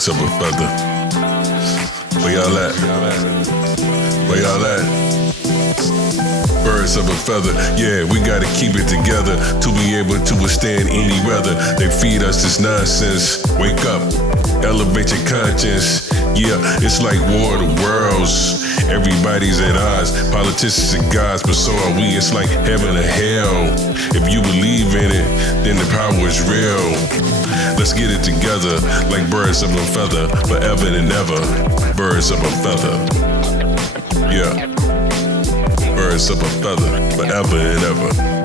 Birds of a feather. Where y'all at? Where y'all at? Birds of a feather. Yeah, we gotta keep it together to be able to withstand any weather. They feed us this nonsense. Wake up, elevate your conscience. Yeah, it's like War of the Worlds. Everybody's at odds, politicians and gods, but so are we. It's like heaven or hell. If you believe in it, then the power is real. Let's get it together, like birds of a feather, forever and ever. Birds of a feather. Yeah. Birds of a feather, forever and ever.